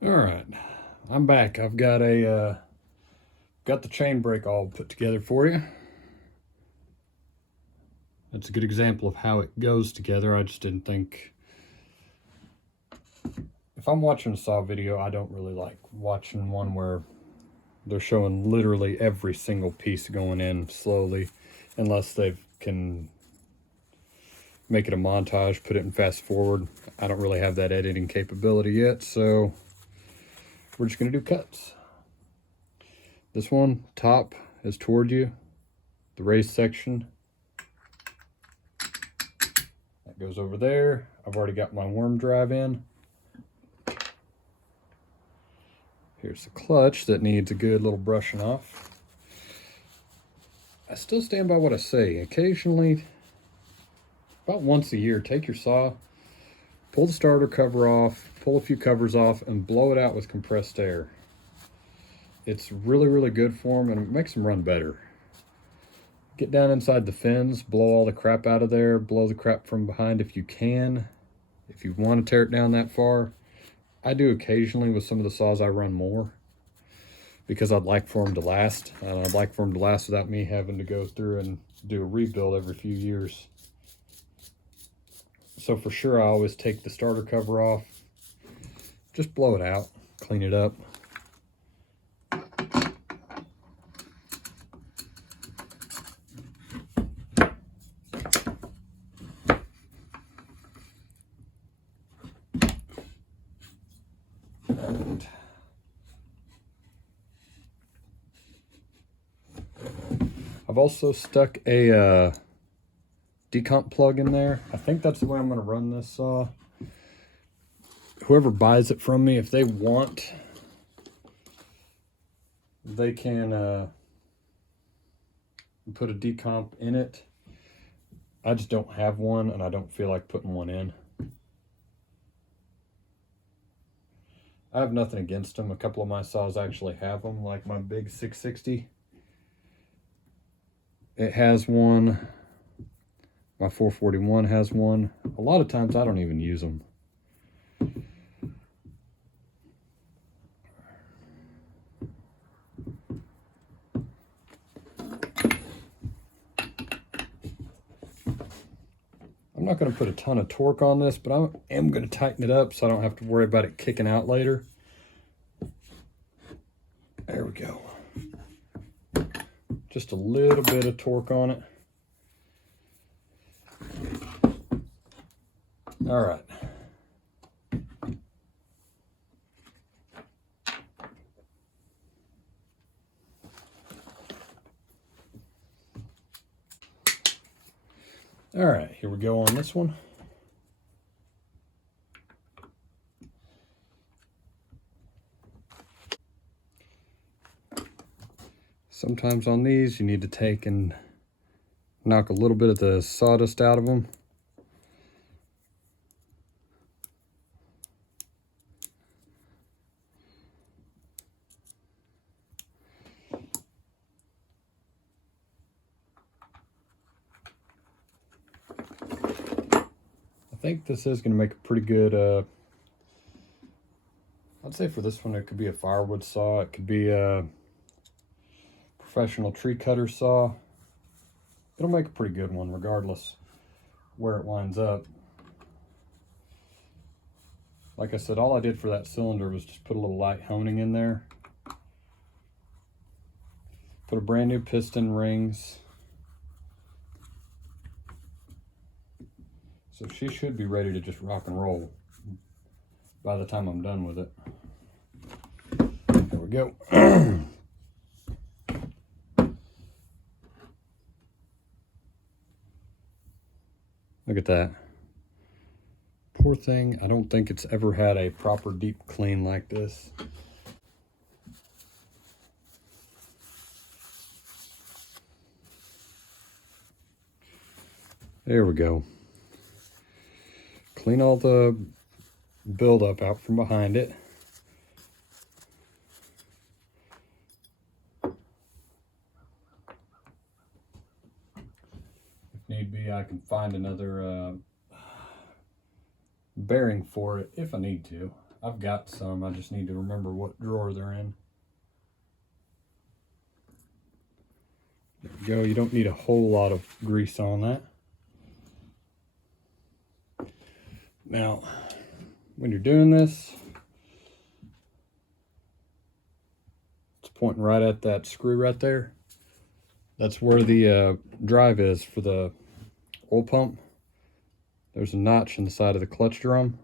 All right, I'm back. I've got got the chain brake all put together for you. That's a good example of how it goes together. I just didn't think, if I'm watching a saw video, I don't really like watching one where they're showing literally every single piece going in slowly, unless they can make it a montage, put it in fast forward. I don't really have that editing capability yet, so we're just gonna do cuts. This one, top is toward you, the raised section. That goes over there. I've already got my worm drive in. Here's the clutch that needs a good little brushing off. I still stand by what I say. Occasionally, about once a year, take your saw, pull the starter cover off, pull a few covers off, and blow it out with compressed air. It's really, really good for them, and it makes them run better. Get down inside the fins, blow all the crap out of there, blow the crap from behind if you can. If you want to tear it down that far, I do occasionally with some of the saws I run more, because I'd like for them to last. I'd like for them to last without me having to go through and do a rebuild every few years. So for sure, I always take the starter cover off, just blow it out, clean it up. And I've also stuck a decomp plug in there. I think that's the way I'm going to run this saw. Whoever buys it from me, if they want, they can put a decomp in it. I just don't have one, and I don't feel like putting one in. I have nothing against them. A couple of my saws actually have them, like my big 660. It has one. My 441 has one. A lot of times I don't even use them. I'm not going to put a ton of torque on this, but I am going to tighten it up so I don't have to worry about it kicking out later. There we go. Just a little bit of torque on it. All right. All right, here we go on this one. Sometimes on these, you need to take and knock a little bit of the sawdust out of them. I think this is going to make a pretty good, I'd say for this one, it could be a firewood saw. It could be a professional tree cutter saw. It'll make a pretty good one regardless where it winds up. Like I said, all I did for that cylinder was just put a little light honing in there. Put a brand new piston rings. So she should be ready to just rock and roll by the time I'm done with it. There we go. Look at that. Poor thing. I don't think it's ever had a proper deep clean like this. There we go. Clean all the buildup out from behind it. If need be, I can find another bearing for it if I need to. I've got some, I just need to remember what drawer they're in. There we go, you don't need a whole lot of grease on that. Now, when you're doing this, it's pointing right at that screw right there. That's where the drive is for the oil pump. There's a notch in the side of the clutch drum.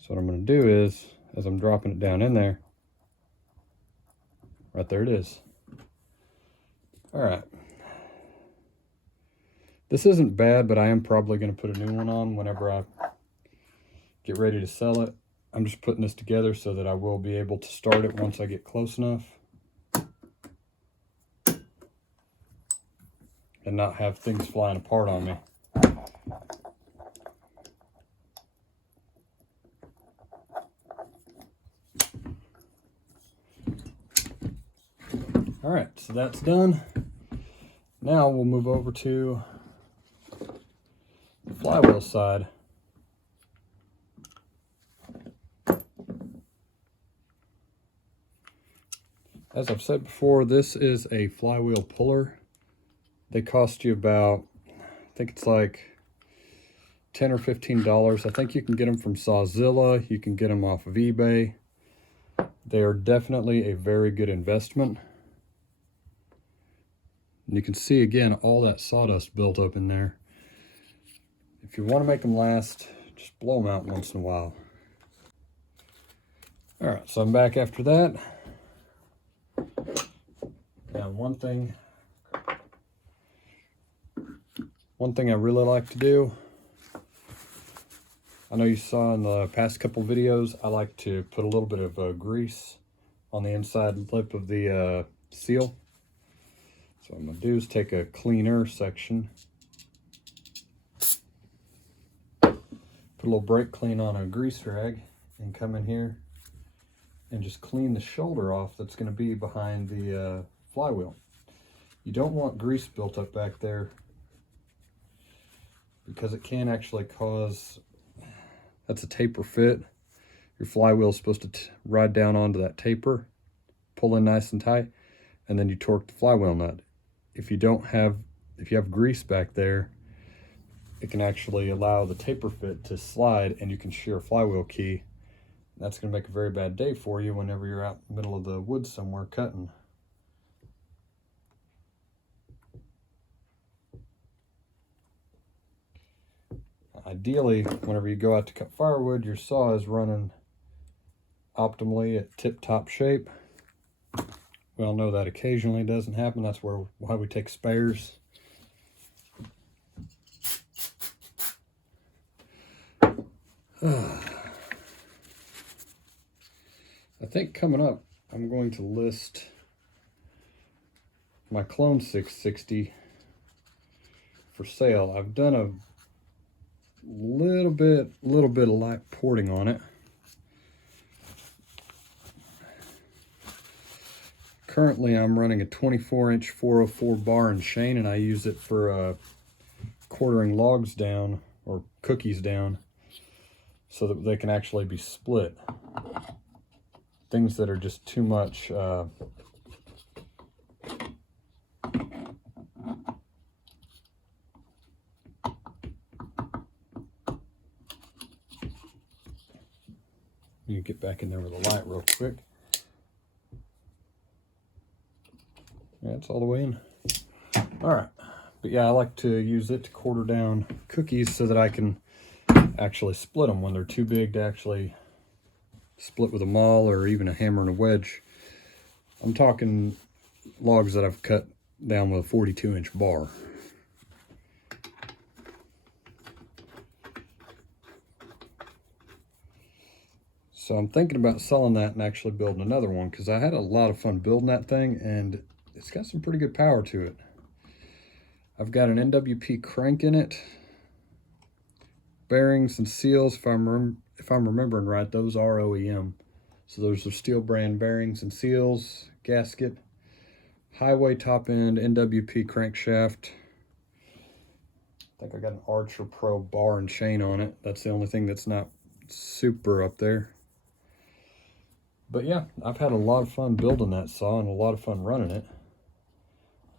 So what I'm going to do is, as I'm dropping it down in there, right there it is. All right. This isn't bad, but I am probably going to put a new one on whenever I get ready to sell it. I'm just putting this together so that I will be able to start it once I get close enough and not have things flying apart on me. All right, so that's done. Now we'll move over to the flywheel side. As I've said before, this is a flywheel puller. They cost you about, I think it's like $10 or $15. I think you can get them from Sawzilla. You can get them off of eBay. They are definitely a very good investment. And you can see again all that sawdust built up in there. If you want to make them last, just blow them out once in a while. All right, so I'm back after that. Now, one thing I really like to do, I know you saw in the past couple videos, I like to put a little bit of grease on the inside lip of the seal. So what I'm going to do is take a cleaner section, put a little brake clean on a grease rag, and come in here and just clean the shoulder off that's going to be behind the flywheel. You don't want grease built up back there because it can actually cause, that's a taper fit. Your flywheel is supposed to ride down onto that taper, pull in nice and tight, and then you torque the flywheel nut. If you have grease back there, it can actually allow the taper fit to slide and you can shear a flywheel key. That's going to make a very bad day for you whenever you're out in the middle of the woods somewhere cutting. Ideally, whenever you go out to cut firewood, your saw is running optimally at tip-top shape. We all know that occasionally doesn't happen. That's why we take spares. I think coming up, I'm going to list my clone 660 for sale. I've done a little bit of light porting on it. Currently, I'm running a 24-inch 404 bar and chain, and I use it for quartering logs down or cookies down so that they can actually be split. Things that are just too much you get back in there with a light real quick. Yeah, it's all the way in. All right, but yeah, I like to use it to quarter down cookies so that I can actually split them when they're too big to actually split with a maul or even a hammer and a wedge. I'm talking logs that I've cut down with a 42-inch bar. So I'm thinking about selling that and actually building another one because I had a lot of fun building that thing and it's got some pretty good power to it. I've got an NWP crank in it. Bearings and seals, if I'm remembering right, those are OEM. So those are steel brand bearings and seals, gasket, highway top end, NWP crankshaft. I think I got an Archer Pro bar and chain on it. That's the only thing that's not super up there. But yeah, I've had a lot of fun building that saw and a lot of fun running it.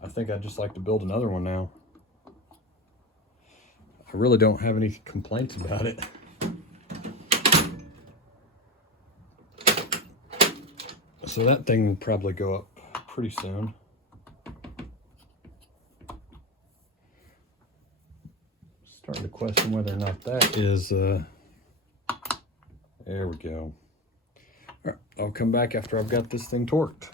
I think I'd just like to build another one now. I really don't have any complaints about it. So that thing will probably go up pretty soon. Starting to question whether or not that is, there we go. All right, I'll come back after I've got this thing torqued.